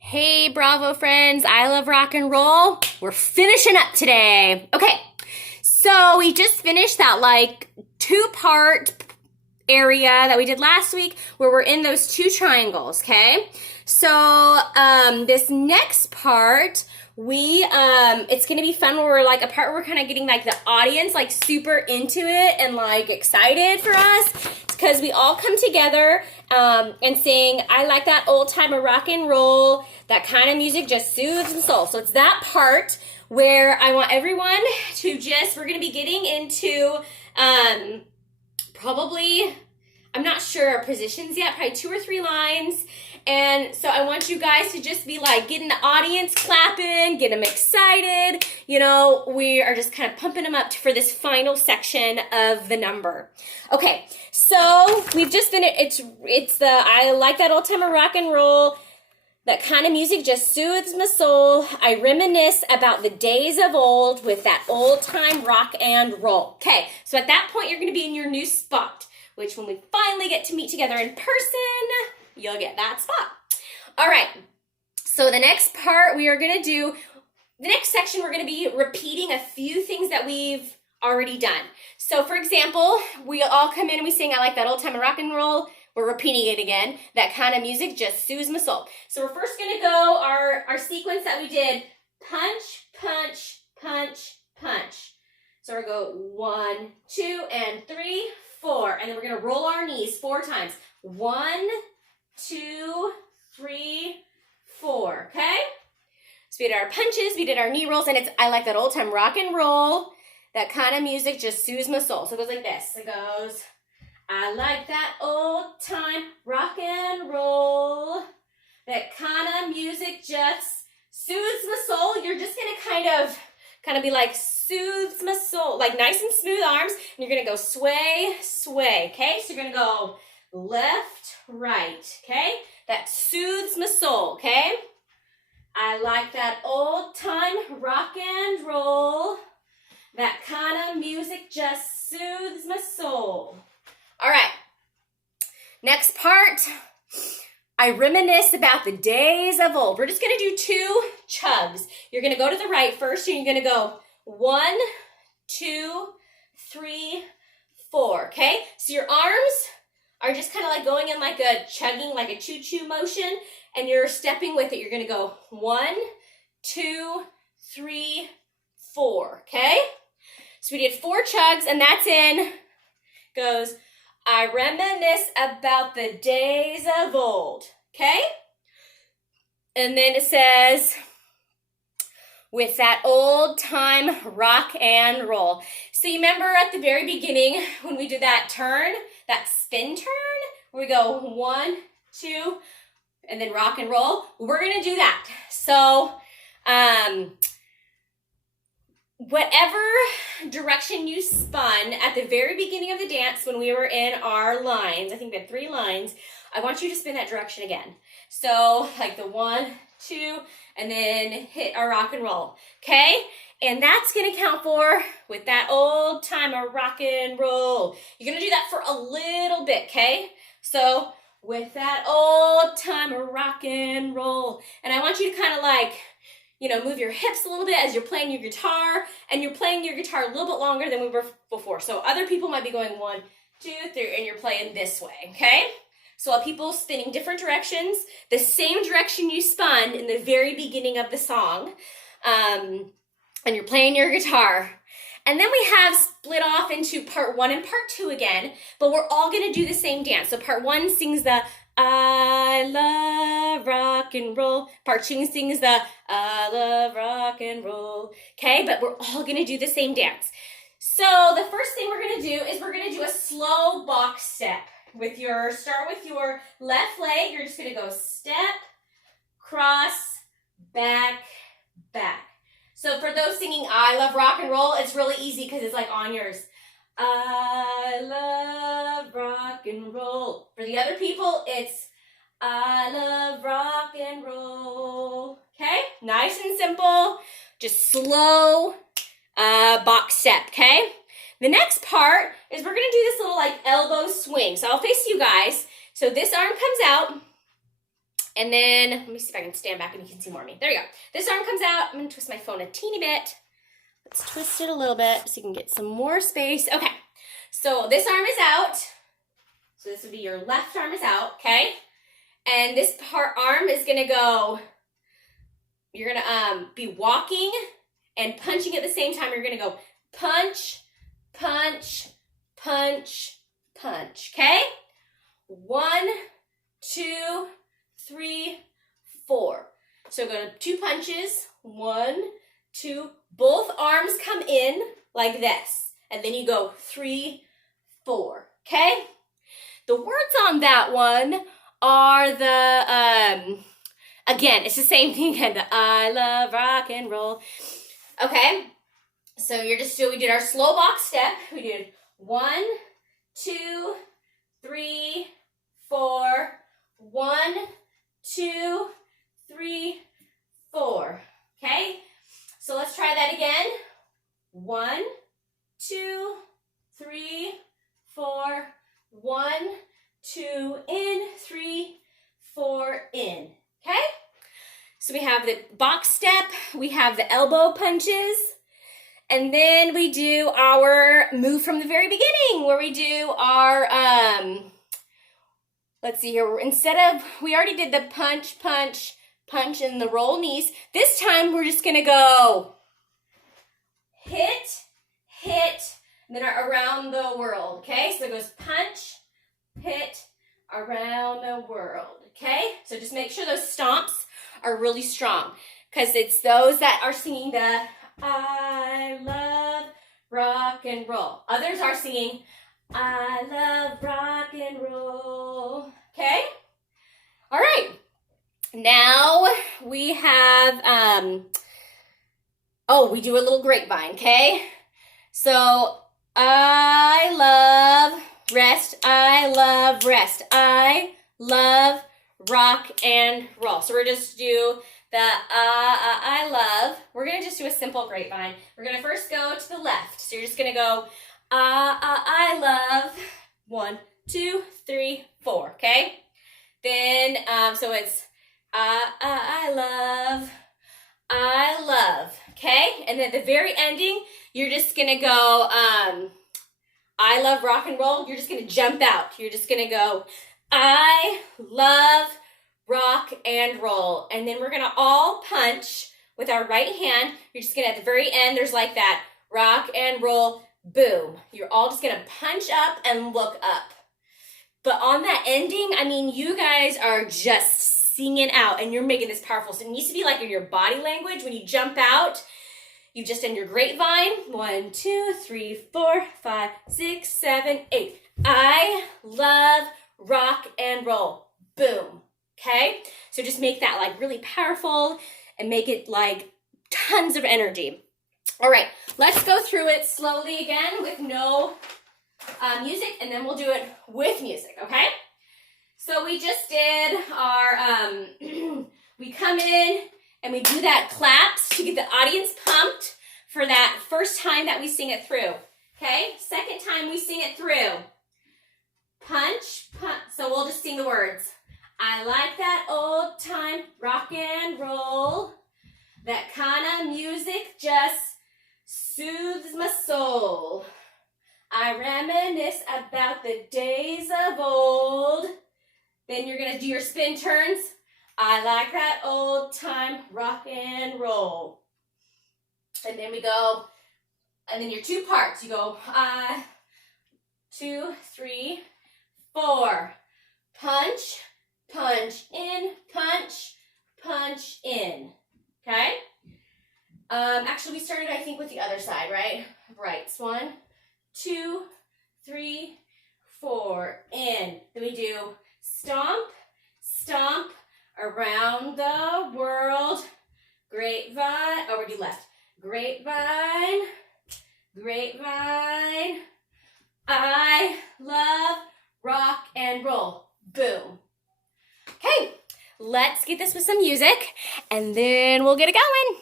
Hey, Bravo friends, I love rock and roll. We're finishing up today. Okay, so we just finished that two-part area that we did last week where we're in those two triangles, okay? So this next part, it's gonna be fun where we're like a part where we're kind of getting like the audience like super into it and like excited for us because we all come together and sing I like that old time of rock and roll. That kind of music just soothes the soul. So it's that part where I want everyone to we're gonna be getting into probably, I'm not sure our positions yet, probably 2 or 3 lines. And so I want you guys to just be like getting the audience clapping, get them excited. You know, we are just kind of pumping them up for this final section of the number. Okay, so we've just been, it's the, I like that old time of rock and roll. That kind of music just soothes my soul. I reminisce about the days of old with that old time rock and roll. Okay, so at that point, you're going to be in your new spot, which when we finally get to meet together in person, you'll get that spot. All right, so the next part we are going to do, the next section, we're going to be repeating a few things that we've already done. So for example, we all come in and we sing, I like that old time of rock and roll. We're repeating it again. That kind of music just soothes my soul. So we're first going to go our sequence that we did. Punch, punch, punch, punch. So we're going to go 1, 2, and 3, 4. And then we're going to roll our knees 4 times. 1, 2, 3, 4. Okay? So we did our punches, we did our knee rolls, and it's I like that old time rock and roll. That kind of music just soothes my soul. So it goes like this. It goes, I like that old time rock and roll. That kind of music just soothes my soul. You're just gonna kind of be like soothes my soul, like nice and smooth arms. And you're gonna go sway, sway. Okay, so you're gonna go left, right. Okay, that soothes my soul. Okay, I like that old time rock and roll. That kind of music just soothes my soul. All right, next part, I reminisce about the days of old. We're just gonna do 2 chugs. You're gonna go to the right first, and you're gonna go 1, 2, 3, 4, okay? So your arms are just kind of like going in like a chugging, like a choo-choo motion, and you're stepping with it. You're gonna go 1, 2, 3, 4, okay? So we did 4 chugs, and that's goes, I reminisce about the days of old, okay? And then it says, with that old time rock and roll. So you remember at the very beginning when we did that turn, that spin turn, where we go 1, 2, and then rock and roll? We're gonna do that. So, whatever direction you spun at the very beginning of the dance when we were in our lines, I think we had 3 lines, I want you to spin that direction again. So like the 1, 2, and then hit our rock and roll, okay? And that's gonna count for with that old time of rock and roll. You're gonna do that for a little bit, okay? So with that old time of rock and roll. And I want you to kind of like, you know, move your hips a little bit as you're playing your guitar, and you're playing your guitar a little bit longer than we were before. So other people might be going 1, 2, 3, and you're playing this way, okay? So while people spinning different directions, the same direction you spun in the very beginning of the song, and you're playing your guitar. And then we have split off into part 1 and part 2 again, but we're all gonna do the same dance. So part 1 sings the I love rock and roll. Part 2 sings the I love rock and roll. Okay, but we're all gonna do the same dance. So the first thing we're gonna do is we're gonna do a slow box step. Start with your left leg. You're just gonna go step, cross, back, back. So for those singing I love rock and roll, it's really easy because it's like on yours. I love rock and roll. For the other people, it's I love rock and roll. Okay? Nice and simple. Just slow box step, okay? The next part is we're going to do this little like elbow swing. So I'll face you guys. So this arm comes out, And then, let me see if I can stand back and you can see more of me. There you go. This arm comes out. I'm gonna twist my phone a teeny bit. Let's twist it a little bit so you can get some more space. Okay, so this arm is out. So this would be your left arm is out, okay? And this arm is gonna go, you're gonna be walking and punching at the same time. You're gonna go punch, punch, punch, punch, okay? 1, 2, 3, 4. So go to 2 punches. 1, 2. Both arms come in like this. And then you go 3, 4. Okay? The words on that one are the, again, it's the same thing. The I love rock and roll. Okay? So you're just doing, we did our slow box step. We did 1, 2, 3, 4. 1, 2, 3, 4. Okay? So let's try that again. 1, 2, 3, 4. 1, 2, in, 3, 4, in. Okay? So we have the box step, we have the elbow punches, and then we do our move from the very beginning where we do our, let's see here, we already did the punch, punch, punch, and the roll knees. This time we're just gonna go hit, hit, and then around the world, okay? So it goes punch, hit, around the world, okay? So just make sure those stomps are really strong because it's those that are singing the I love rock and roll. Others are singing I love rock and roll, okay? All right, now we have, we do a little grapevine, okay? So I love rest, I love rest, I love rock and roll. So we're just do the I love. We're gonna just do a simple grapevine. We're gonna first go to the left. So you're just gonna go I love 1, 2, 3, 4. Okay. Then so it's I love. Okay. And then at the very ending, you're just gonna go I love rock and roll. You're just gonna jump out. You're just gonna go I love rock and roll. And then we're gonna all punch with our right hand. You're just gonna, at the very end, there's like that rock and roll, boom. You're all just gonna punch up and look up. But on that ending, I mean, you guys are just singing out and you're making this powerful. So it needs to be like in your body language. When you jump out, you just end your grapevine. 1, 2, 3, 4, 5, 6, 7, 8. I love rock and roll, boom. Okay, so just make that like really powerful and make it like tons of energy. All right, let's go through it slowly again with no music, and then we'll do it with music, okay? So we just did our, we come in and we do that claps to get the audience pumped for that first time that we sing it through, okay? Second time we sing it through. Punch, punch, so we'll just sing the words. I like that old time rock and roll. That kind of music just soothes my soul. I reminisce about the days of old. Then you're going to do your spin turns. I like that old time rock and roll. And then we go, and then your 2 parts. You go, 2, 3, 4. Punch, punch in, punch, punch in. Okay? Actually, we started, I think, with the other side, right? Right. 1, 2, 3, 4, in. Then we do stomp, stomp, around the world, grapevine, oh, we do left. Grapevine, grapevine, I love rock and roll, boom. Okay, let's get this with some music, and then we'll get it going.